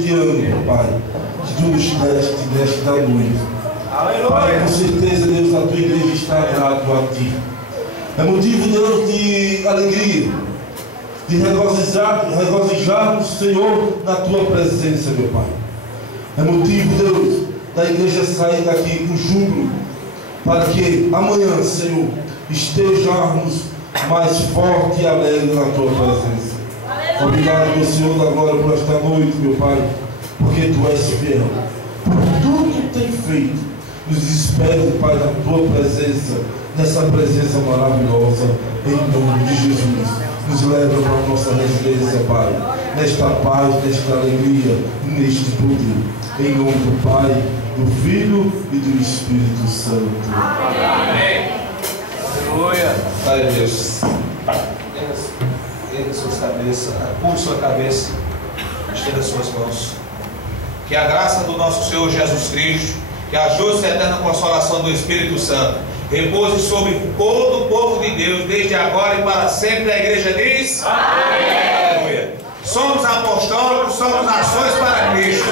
Te amo, Pai, que tu nos deste da noite. Pai, com certeza, Deus, a tua igreja está grato a ti. É motivo, Deus, de alegria, de regozijarmos, Senhor, na tua presença, meu Pai. É motivo, Deus, da igreja sair daqui com júbilo, para que amanhã, Senhor, estejamos mais forte e alegre na tua presença. Obrigado, meu Senhor da glória, por esta noite, meu Pai, porque tu és fiel. Por tudo que tu tem feito, nos despede, Pai, na tua presença, nessa presença maravilhosa, em nome de Jesus. Nos leva para a nossa residência, Pai, nesta paz, nesta alegria, neste poder. Em nome do Pai, do Filho e do Espírito Santo. Amém. Aleluia. Glória a Deus. Erga suas cabeças, pule sua cabeça, estenda suas mãos. Que a graça do nosso Senhor Jesus Cristo, que a justa e eterna consolação do Espírito Santo repouse sobre todo o povo de Deus, desde agora e para sempre. A igreja diz: amém. Aleluia. Somos apostólicos, somos nações para Cristo.